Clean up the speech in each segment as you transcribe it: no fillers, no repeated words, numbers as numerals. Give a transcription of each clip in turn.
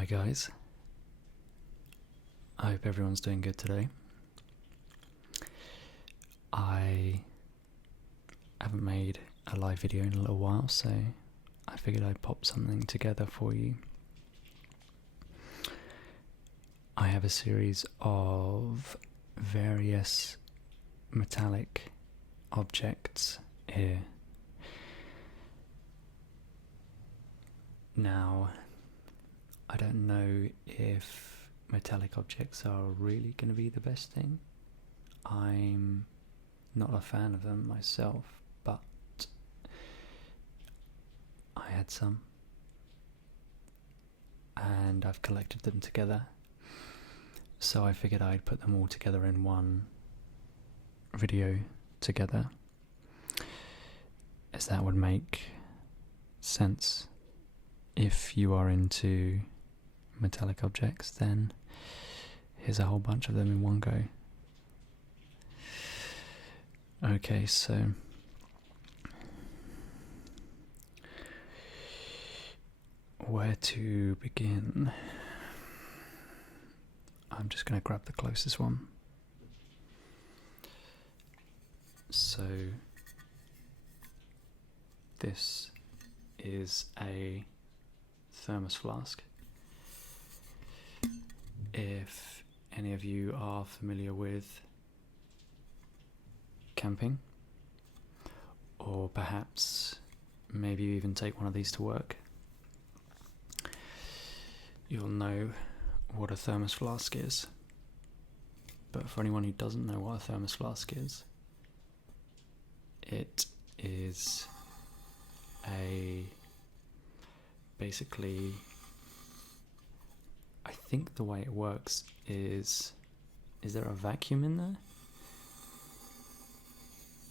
Hi guys, I hope everyone's doing good today. I haven't made a live video in a little while, so I figured I'd pop something together for you. I have a series of various metallic objects here. Now, I don't know if metallic objects are really going to be the best thing. I'm not a fan of them myself, but I had some and I've collected them together, so I figured I'd put them all together in one video together, as that would make sense. If you are into metallic objects, then here's a whole bunch of them in one go. Okay, so where to begin? I'm just going to grab the closest one. So this is a Thermos flask. If any of you are familiar with camping, or perhaps maybe you even take one of these to work, you'll know what a thermos flask is. But for anyone who doesn't know what a thermos flask is, it is basically, I think the way it works is there a vacuum in there?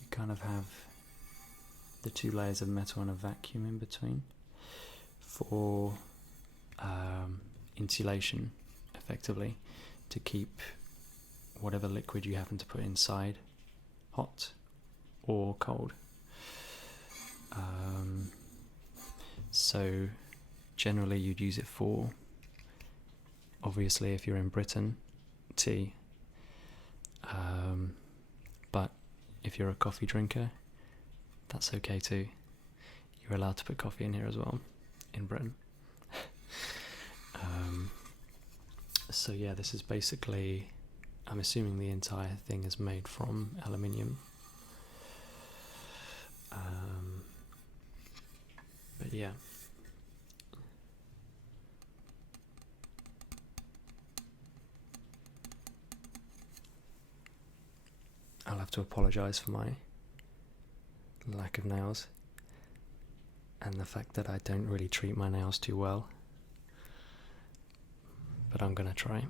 You kind of have the two layers of metal and a vacuum in between for insulation, effectively, to keep whatever liquid you happen to put inside hot or cold. So generally you'd use it for, obviously if you're in Britain, tea, but if you're a coffee drinker, that's okay too. You're allowed to put coffee in here as well, in Britain. So yeah, this is basically, I'm assuming the entire thing is made from aluminium. But yeah. I'll have to apologise for my lack of nails and the fact that I don't really treat my nails too well, but I'm gonna try.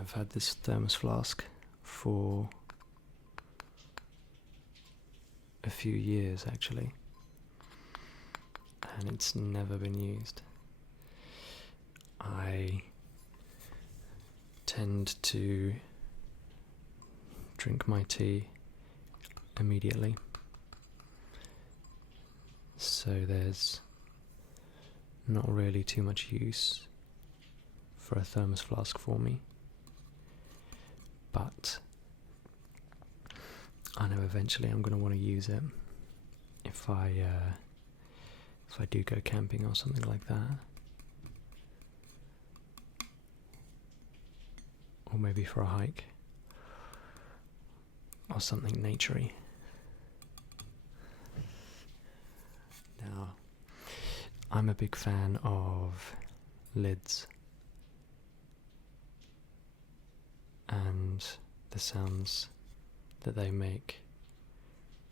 I've had this thermos flask for a few years actually, and it's never been used. I tend to drink my tea immediately, so there's not really too much use for a thermos flask for me. But I know eventually I'm going to want to use it if I do go camping or something like that, or maybe for a hike or something naturey. Now, I'm a big fan of lids and the sounds that they make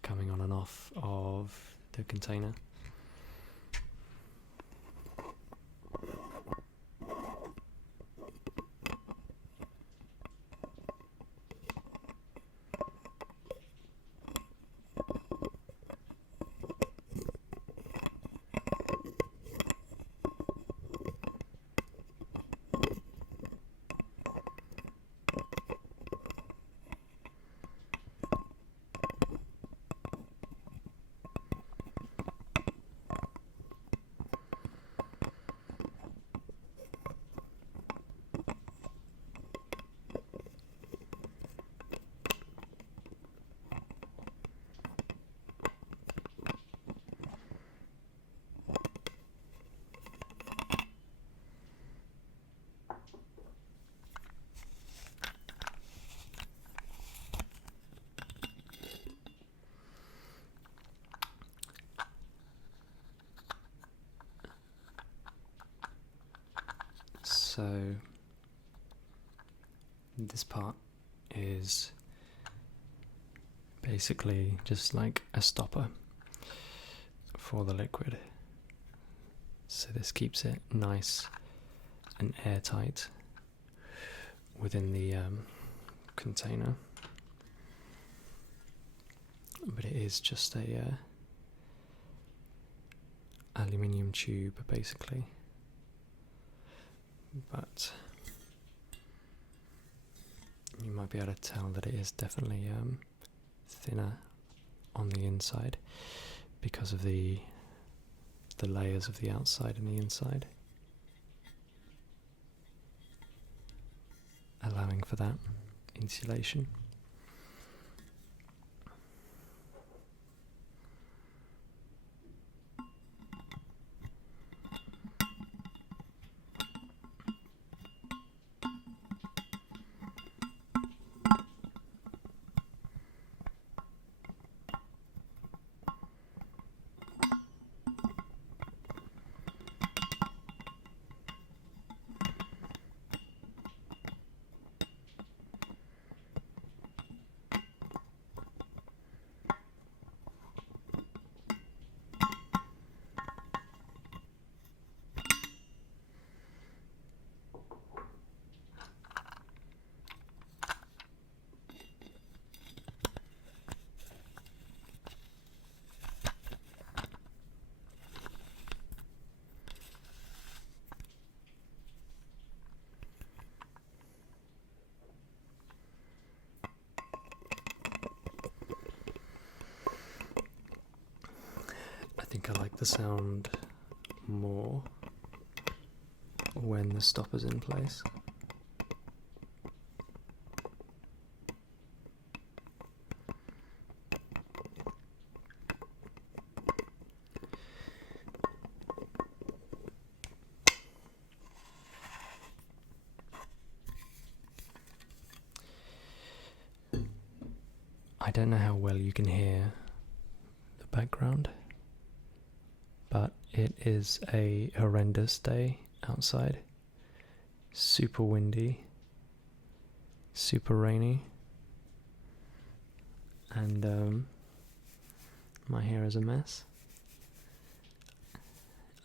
coming on and off of the container. So this part is basically just like a stopper for the liquid. So this keeps it nice and airtight within the container. But it is just a aluminium tube basically. But you might be able to tell that it is definitely thinner on the inside because of the layers of the outside and the inside, allowing for that insulation. I think I like the sound more when the stopper's in place. I don't know how well you can hear the background, but it is a horrendous day outside. Super windy, super rainy, and my hair is a mess.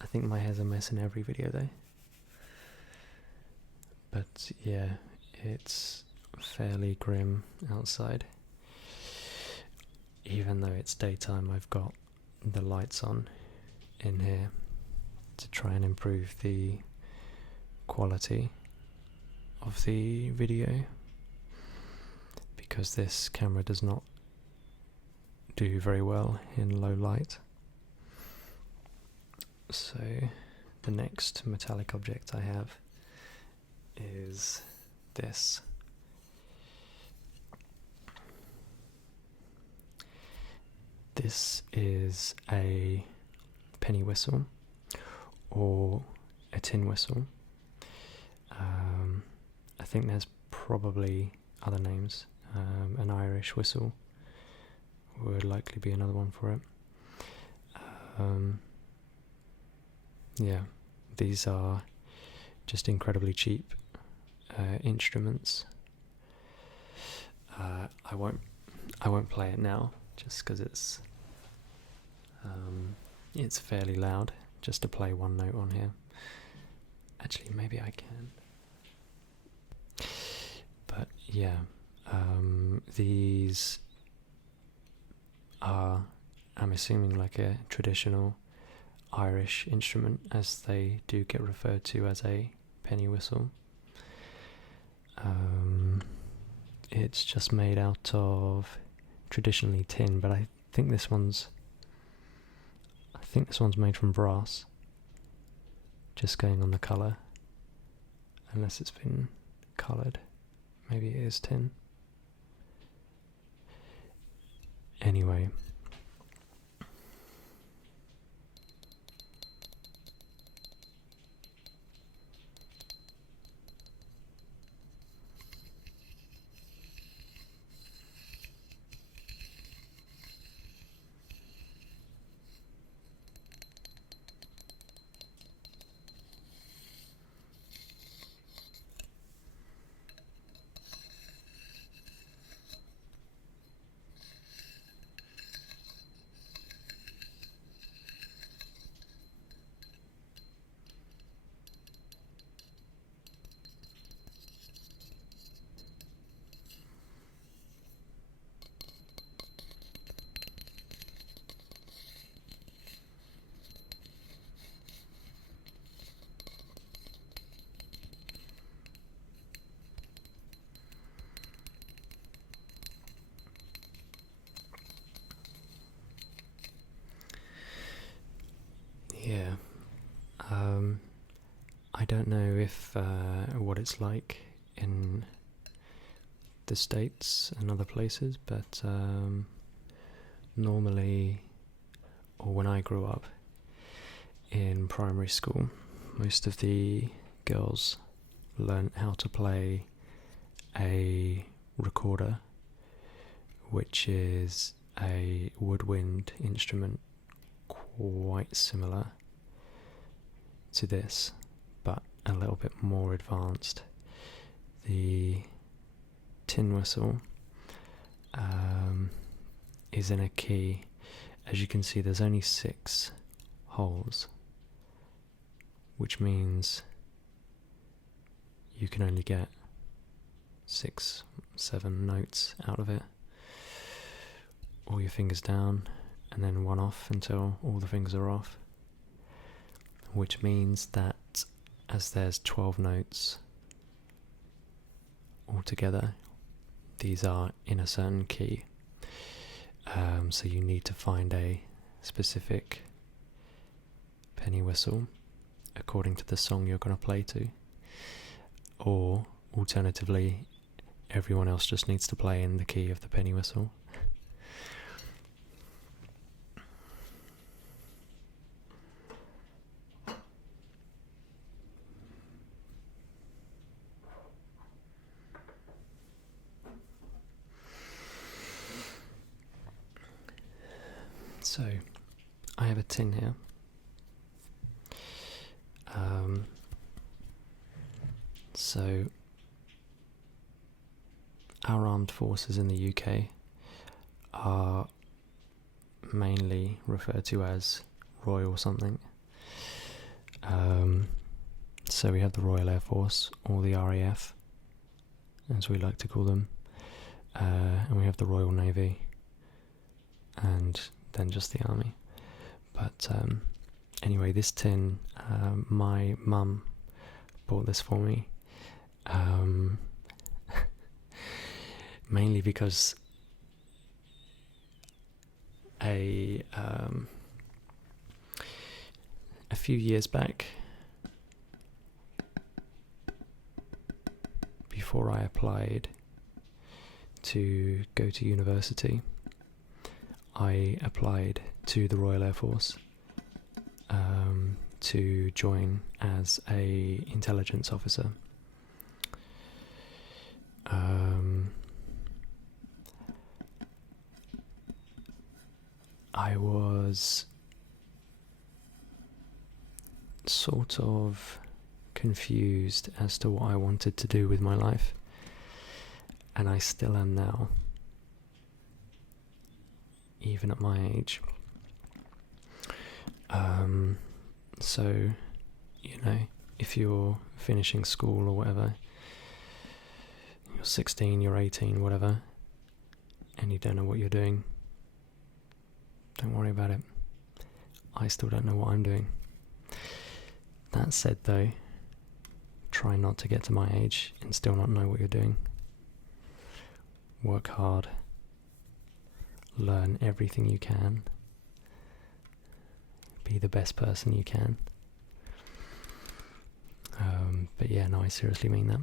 I think my hair's a mess in every video though. But yeah, it's fairly grim outside. Even though it's daytime, I've got the lights on in here to try and improve the quality of the video, because this camera does not do very well in low light. So the next metallic object I have is this. This is a penny whistle or a tin whistle. I think there's probably other names. An Irish whistle would likely be another one for it. Yeah, these are just incredibly cheap instruments. I won't play it now just because it's fairly loud just to play one note on here. Actually, maybe I can. But yeah, these are, I'm assuming, like a traditional Irish instrument, as they do get referred to as a penny whistle. It's just made out of traditionally tin, but I think this one's made from brass. Just going on the colour, unless it's been coloured. Maybe it is tin. Anyway. Yeah, I don't know if what it's like in the States and other places, but normally, or when I grew up in primary school, most of the girls learned how to play a recorder, which is a woodwind instrument quite similar to this, but a little bit more advanced. The tin whistle is in a key. As you can see, there's only 6 holes, which means you can only get 6, 7 notes out of it. All your fingers down, and then one off until all the fingers are off, which means that as there's 12 notes altogether, these are in a certain key, so you need to find a specific penny whistle according to the song you're going to play to, or alternatively everyone else just needs to play in the key of the penny whistle. So, I have a tin here. So, our armed forces in the UK are mainly referred to as Royal something. So we have the Royal Air Force, or the RAF, as we like to call them, and we have the Royal Navy, and then just the Army. But anyway, this tin, my mum bought this for me, mainly because a few years back, before I applied to go to university, I applied to the Royal Air Force to join as a intelligence officer. I was sort of confused as to what I wanted to do with my life, and I still am now, even at my age. So, you know, if you're finishing school or whatever, you're 16, you're 18, whatever, and you don't know what you're doing, don't worry about it. I still don't know what I'm doing. That said though, try not to get to my age and still not know what you're doing. Work hard. Learn everything you can. Be the best person you can. But yeah, no, I seriously mean that.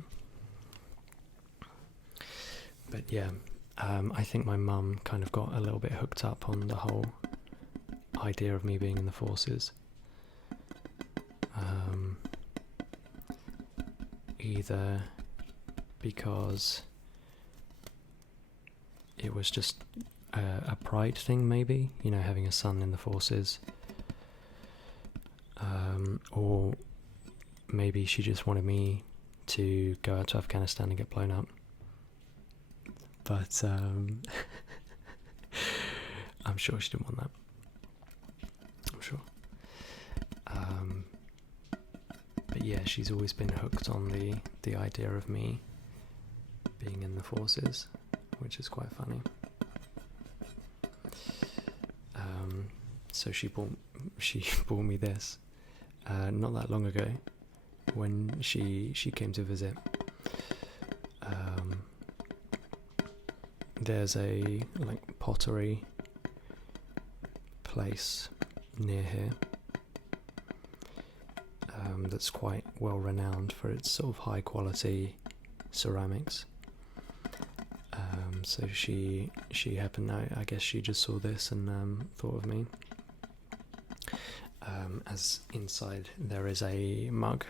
But yeah, I think my mum kind of got a little bit hooked up on the whole idea of me being in the forces. Either because it was just a pride thing, maybe, you know, having a son in the forces, or maybe she just wanted me to go out to Afghanistan and get blown up. But I'm sure she didn't want that. I'm sure. But yeah, she's always been hooked on the idea of me being in the forces, which is quite funny. So she bought me this not that long ago when she came to visit. There's a like pottery place near here that's quite well renowned for its sort of high quality ceramics. So she happened, I guess she just saw this and thought of me. As inside there is a mug.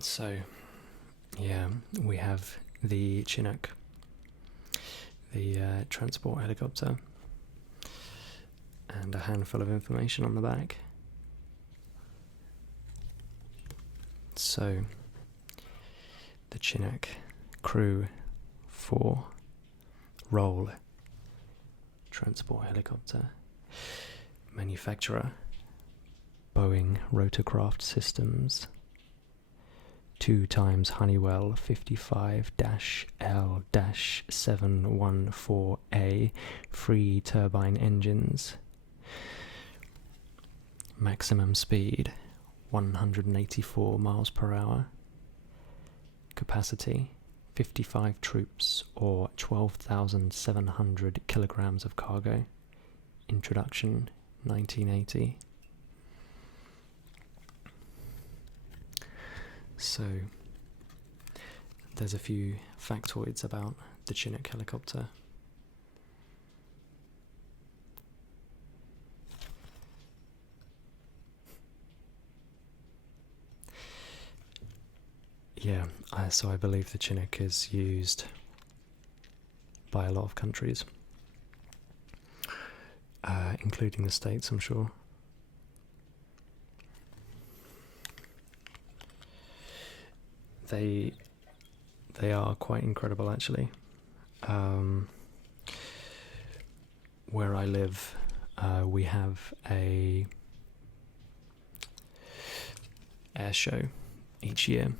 So, yeah, we have the Chinook, the transport helicopter, and a handful of information on the back. So, the Chinook, crew 4, role, transport helicopter, manufacturer, Boeing Rotorcraft Systems, 2x Honeywell 55-L-714A free turbine engines. Maximum speed 184 miles per hour. Capacity 55 troops or 12,700 kilograms of cargo. Introduction 1980. So, there's a few factoids about the Chinook helicopter. Yeah, so I believe the Chinook is used by a lot of countries, including the States, I'm sure. They are quite incredible, actually. Where I live, we have a air show each year.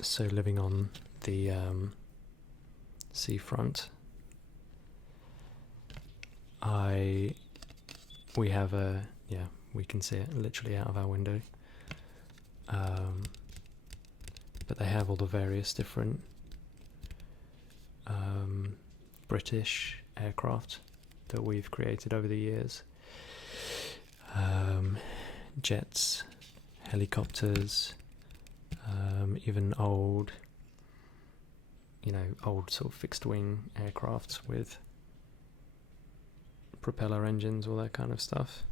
So living on the seafront, we have we can see it literally out of our window. But they have all the various different British aircraft that we've created over the years. Jets, helicopters, even old sort of fixed wing aircrafts with propeller engines, all that kind of stuff.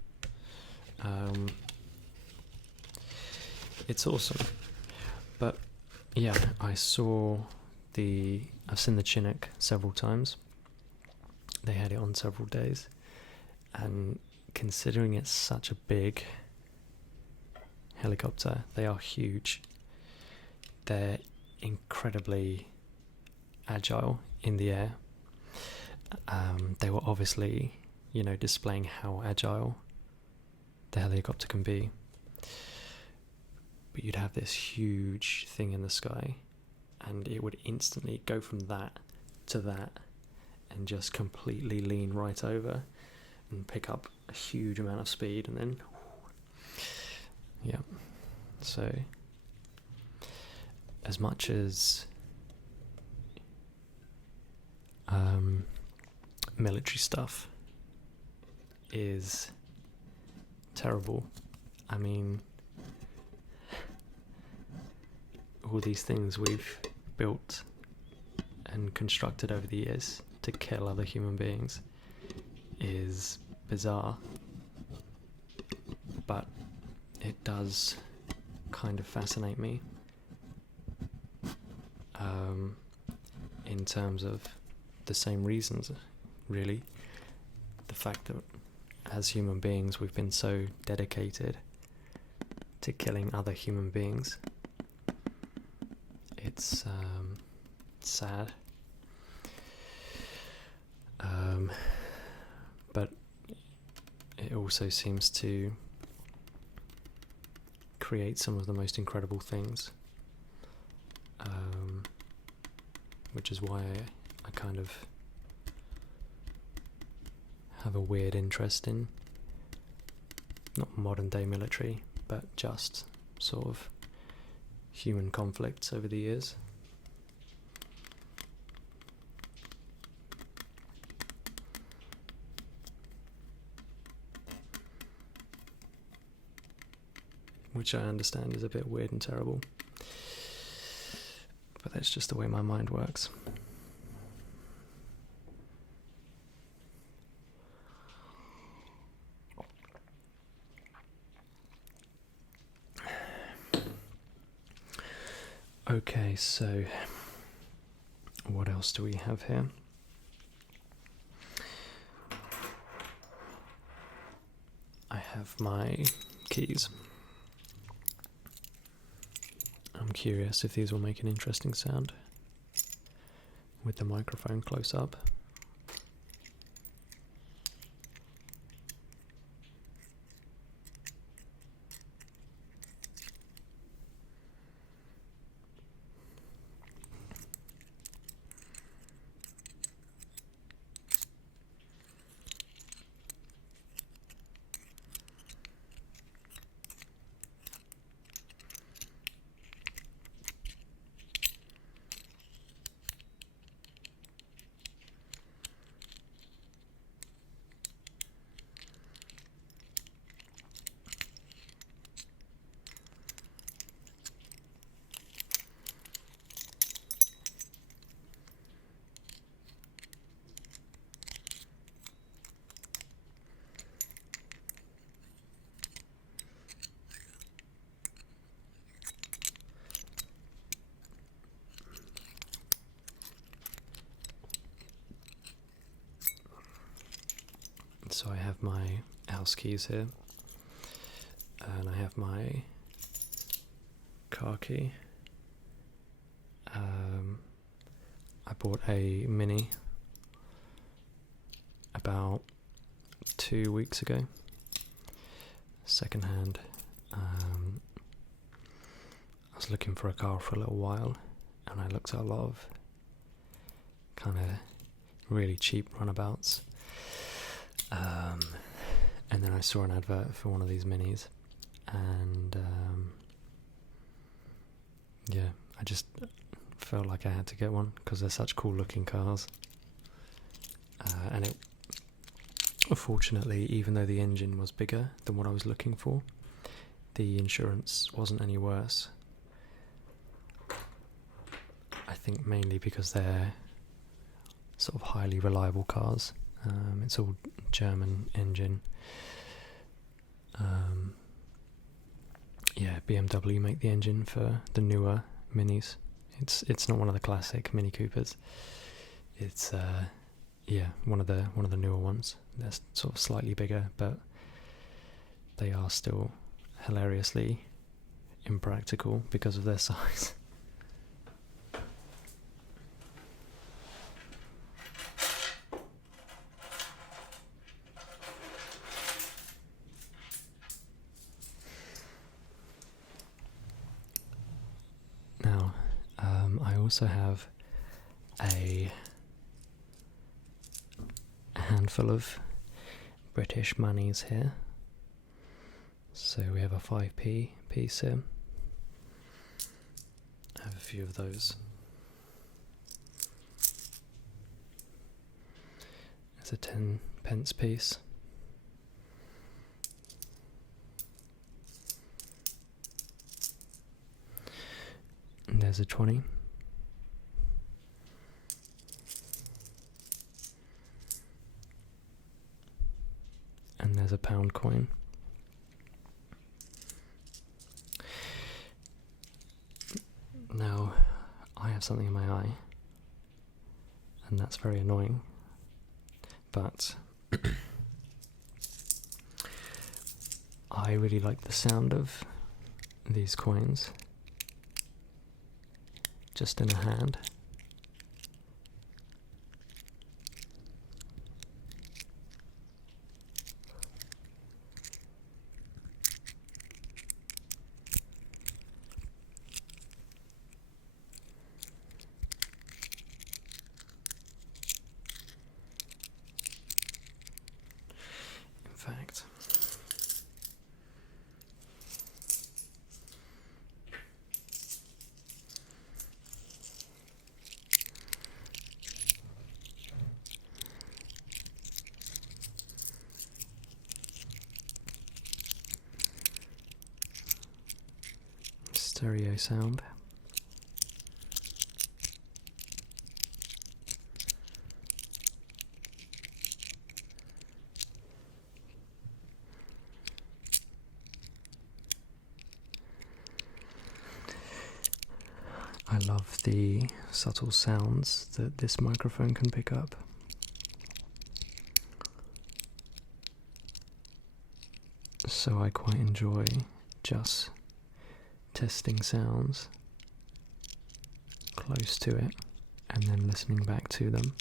It's awesome. But yeah, I've seen the Chinook several times. They had it on several days, and considering it's such a big helicopter, they are huge. They're incredibly agile in the air. They were obviously, displaying how agile the helicopter can be. But you'd have this huge thing in the sky, and it would instantly go from that to that and just completely lean right over and pick up a huge amount of speed, and then yeah. So as much as military stuff is terrible, I mean, all these things we've built and constructed over the years to kill other human beings is bizarre, but it does kind of fascinate me, in terms of the same reasons, really. The fact that as human beings we've been so dedicated to killing other human beings. It's sad, but it also seems to create some of the most incredible things, which is why I kind of have a weird interest in not modern day military, but just sort of human conflicts over the years. Which I understand is a bit weird and terrible, but that's just the way my mind works. Okay, so what else do we have here? I have my keys. I'm curious if these will make an interesting sound with the microphone close up. So I have my house keys here, and I have my car key. I bought a Mini about 2 weeks ago, second hand. I was looking for a car for a little while, and I looked at a lot of kind of really cheap runabouts. And then I saw an advert for one of these Minis, and yeah, I just felt like I had to get one because they're such cool looking cars, and Fortunately, even though the engine was bigger than what I was looking for, the insurance wasn't any worse. I think mainly because they're sort of highly reliable cars. It's all German engine. Yeah, BMW make the engine for the newer Minis. It's not one of the classic Mini Coopers. It's one of the newer ones. They're sort of slightly bigger, but they are still hilariously impractical because of their size. Now, I also have a handful of British monies here. So we have a 5p piece here. I have a few of those. There's a 10p piece. And there's a 20. And there's a pound coin. Now, I have something in my eye, and that's very annoying, but I really like the sound of these coins just in a hand. In fact, stereo sound. I love the subtle sounds that this microphone can pick up. So I quite enjoy just testing sounds close to it and then listening back to them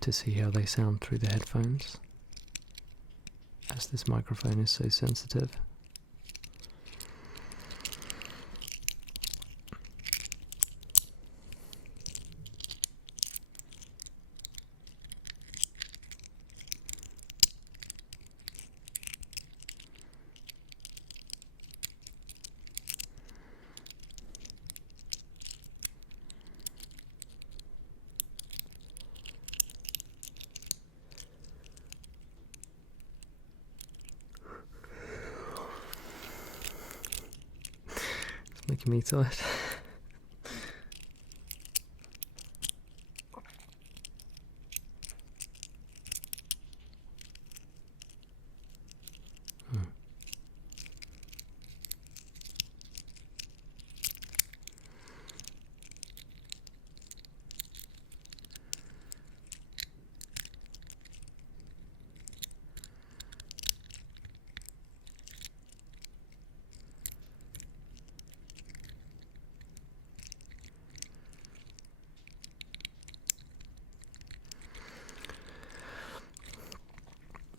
to see how they sound through the headphones, as this microphone is so sensitive. Making me tired.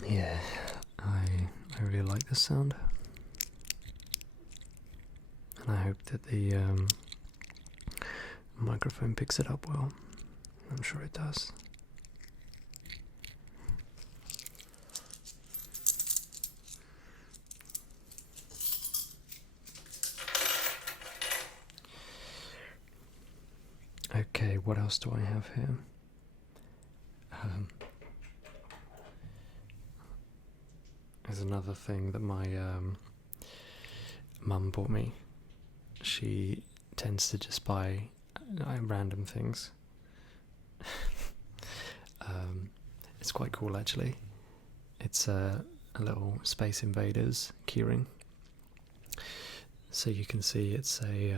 Yeah, I really like this sound, and I hope that the microphone picks it up well. I'm sure it does. Okay, what else do I have here? is another thing that my mum bought me. She tends to just buy random things. It's quite cool actually. It's a little Space Invaders keyring. So you can see it's a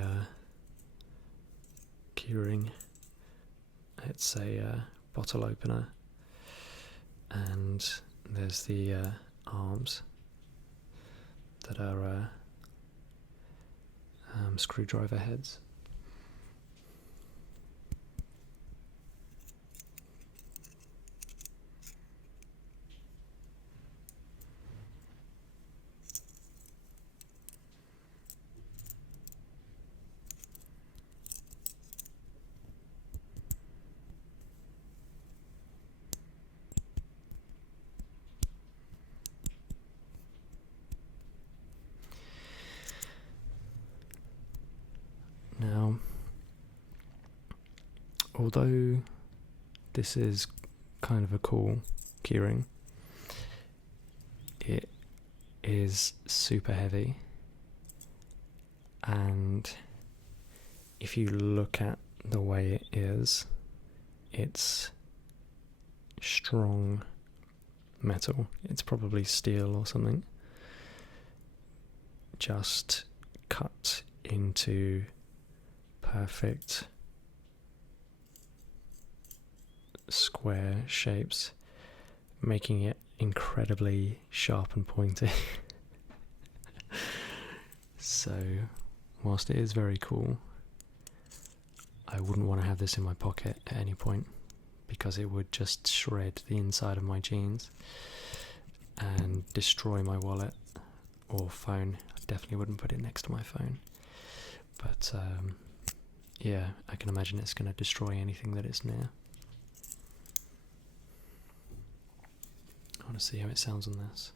keyring. It's a bottle opener, and there's the arms that are screwdriver heads. Now, although this is kind of a cool keyring, it is super heavy, and if you look at the way it is, it's strong metal. It's probably steel or something, just cut into perfect square shapes, making it incredibly sharp and pointy. So, whilst it is very cool, I wouldn't want to have this in my pocket at any point, because it would just shred the inside of my jeans and destroy my wallet or phone. I definitely wouldn't put it next to my phone. But yeah, I can imagine it's going to destroy anything that it's near. I want to see how it sounds on this.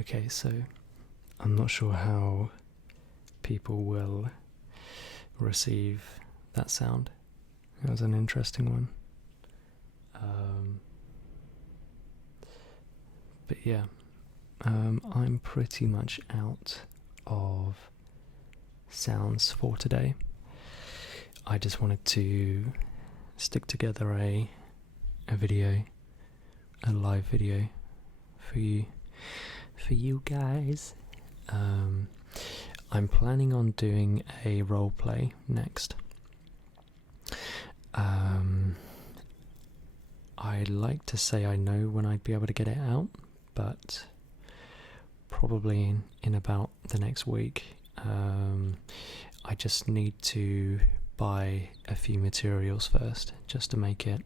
Okay, so I'm not sure how people will receive that sound. It was an interesting one. But yeah, I'm pretty much out of sounds for today. I just wanted to stick together a video, a live video for you guys. I'm planning on doing a role play next. I'd like to say I know when I'd be able to get it out, but probably in about the next week. I just need to buy a few materials first, just to make it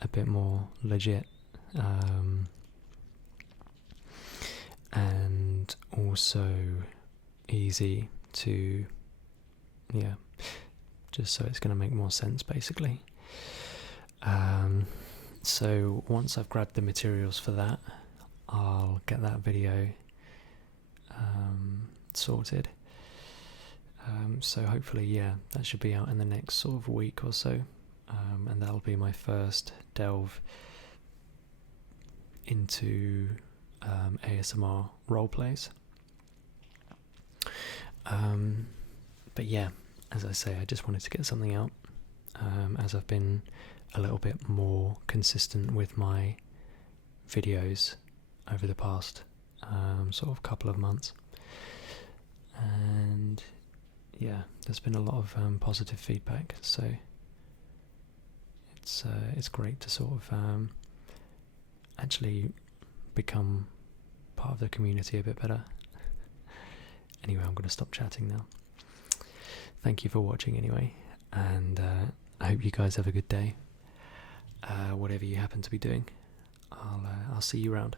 a bit more legit. And also easy to, just so it's going to make more sense basically. So once I've grabbed the materials for that, I'll get that video sorted. So hopefully, yeah, that should be out in the next sort of week or so, and that'll be my first delve into ASMR roleplays. But yeah, as I say, I just wanted to get something out, as I've been a little bit more consistent with my videos over the past sort of couple of months, and yeah, there's been a lot of positive feedback, so it's great to sort of actually become part of the community a bit better. Anyway, I'm going to stop chatting now. Thank you for watching anyway, and I hope you guys have a good day, whatever you happen to be doing. I'll see you around.